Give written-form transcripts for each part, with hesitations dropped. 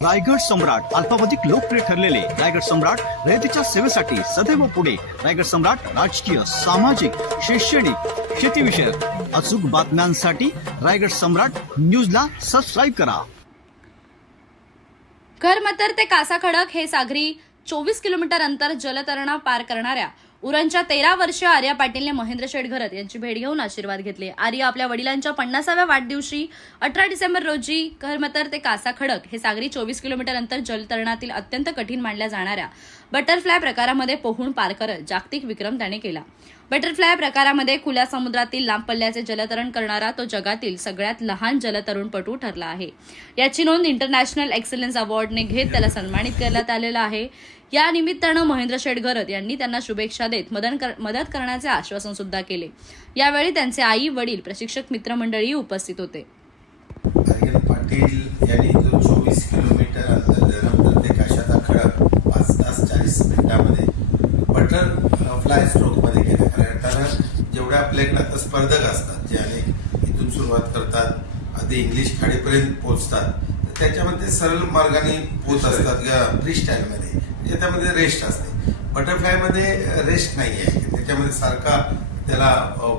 रायगड सम्राट अल्पावधिक लोकप्रिय ठरलेले रायगड सम्राट रयतेच्या सेवेसाठी सदैव पुढे। रायगड सम्राट राजकीय, सामाजिक, शैक्षणिक, शेतीविषयक अचूक बातम्यांसाठी रायगड सम्राट न्यूजला सबस्क्राइब करा। करमतर ते कासाखडक हे सागरी 24 किलोमीटर अंतर जलतरणा पार करणाऱ्या उरणच्या 13 वर्षीय आर्या पाटीलने महेंद्र शेठ घरत यांची भेट घेऊन आशीर्वाद घेतले। आर्या आपल्या वडिलांच्या 50व्या वाढदिवशी 18 डिसेंबर रोजी करमतर ते कासाखडक हे सागरी 24 किलोमीटर अंतर जलतरणातील अत्यंत कठीण मानल्या जाणाऱ्या बटरफ्लाय प्रकारामध्ये पोहून पार करत जागतिक विक्रम त्याने केला। बटरफ्लाय प्रकारामध्ये खुल्या समुद्रातील लांब पल्ल्याचे जलतरण करणारा तो जगातील सगळ्यात लहान जलतरणपटू ठरला आहे। याची नोंद इंटरनॅशनल एक्सलन्स अवॉर्डने घेत त्याला सन्मानित करण्यात आलेला आहे। या निमित्तानं महेंद्र शेठ घरत यांनी त्यांना शुभेच्छा देत मदत करण्याचे आश्वासन सुद्धा केले। यावेळी त्यांचे आई वडील, प्रशिक्षक मित्रमंडळी उपस्थित होते। आर्या पाटील यांनी 24 किलोमीटर अंतर ते कासाखडक 5 तास 40 मिनिटांमध्ये बटरफ्लाय स्ट्रोक मध्ये केलं। कारण जेवढे आपल्याकडे आता स्पर्धक असतात जे अनेक इथून सुरुवात करतात आधी इंग्लिश खाडीपर्यंत पोहोचतात, त्याच्यामध्ये सरळ मार्गाने पोहोच असतात किंवा फ्री स्टाईल मध्ये, त्यामध्ये रेस्ट असते। बटरफ्लाय मध्ये रेस्ट नाही आहे, त्याच्यामध्ये सारखा त्याला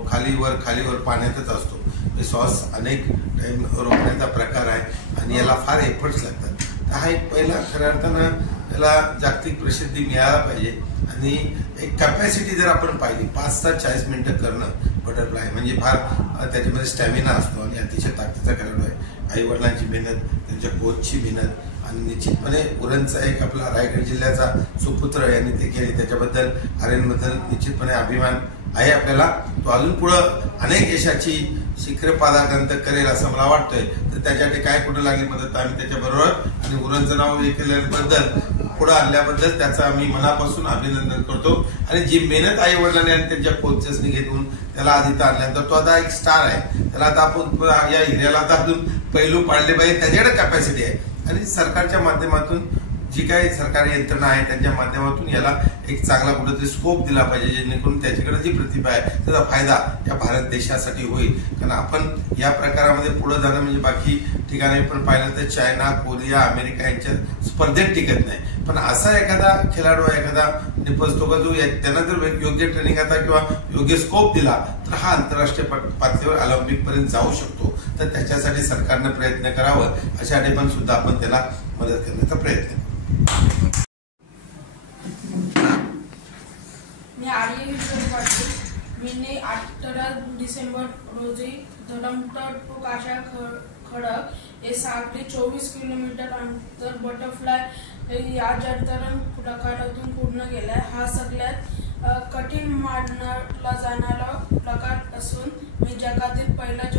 खालीवर पाण्यातच असतो। श्वास अनेक टाइम रोखण्याचा प्रकार आहे आणि याला फार एफर्ट्स लागतात। हा एक पहिला खऱ्या अर्थानं याला जागतिक प्रसिद्धी मिळायला पाहिजे आणि एक कॅपॅसिटी जर आपण पाहिली 5 तास 40 मिनिटं करणं बटरफ्लाय म्हणजे फार त्याच्यामध्ये स्टॅमिना असतो आणि अतिशय ताकदीचा खेळाडू आहे। आई वडिलांची मेहनत, त्यांच्या कोचची मेहनत आणि निश्चितपणे उरणचा एक आपला रायगड जिल्ह्याचा सुपुत्र यांनी ते केले, त्याच्याबद्दल आर्यनबद्दल निश्चितपणे अभिमान आहे आपल्याला। तो अजून पुढं अनेक यशाची शिखर पादाक्रांत करेल असं मला वाटतंय। तर त्याच्यासाठी काय कुठं लागली मदत आम्ही त्याच्याबरोबर आणि उरणचं नाव हे केल्याबद्दल पुढे आणल्याबद्दल त्याचं आम्ही मनापासून अभिनंदन करतो। आणि जी मेहनत आई वडिलांनी आणि त्यांच्या कोचेसनी घेऊन त्याला आधी आणल्यानंतर तो आता एक स्टार आहे। त्याला आता आपण या हिऱ्याला आता अजून पैलू पाडले पाहिजे, त्याच्याकडे कॅपॅसिटी आहे आणि सरकारच्या माध्यमातून जी काही सरकारी यंत्रणा आहे त्यांच्या माध्यमातून याला एक चांगला कुठेतरी स्कोप दिला पाहिजे, जेणेकरून त्याच्याकडे जी प्रतिभा आहे त्याचा फायदा या भारत देशासाठी होईल। कारण आपण या प्रकारामध्ये पुढे जाणं म्हणजे बाकी ठिकाणी पण पाहिलं तर चायना, कोरिया, अमेरिका यांच्या स्पर्धेत टिकत नाही, पण असा एखादा खेळाडू एखादा निपजतो का जो त्यांना जर योग्य ट्रेनिंग आता किंवा योग्य स्कोप दिला तर हा आंतरराष्ट्रीय पातळीवर ऑलिम्पिक पर्यंत जाऊ शकतो। तर त्याच्यासाठी सरकारने प्रयत्न करावं, अशा पण सुद्धा आपण त्याला मदत करण्याचा प्रयत्न करू। मी आर्या 18 डिसेंबर रोजी धरमतर टू कासाखडक हे सागरी 24 किलोमीटर अंतर बटरफ्लाय या जलतरण प्रकारातून पूर्ण केलाय। हा सगळ्यात कठीण मानला जाणारा प्रकार असून मी जगातील पहिला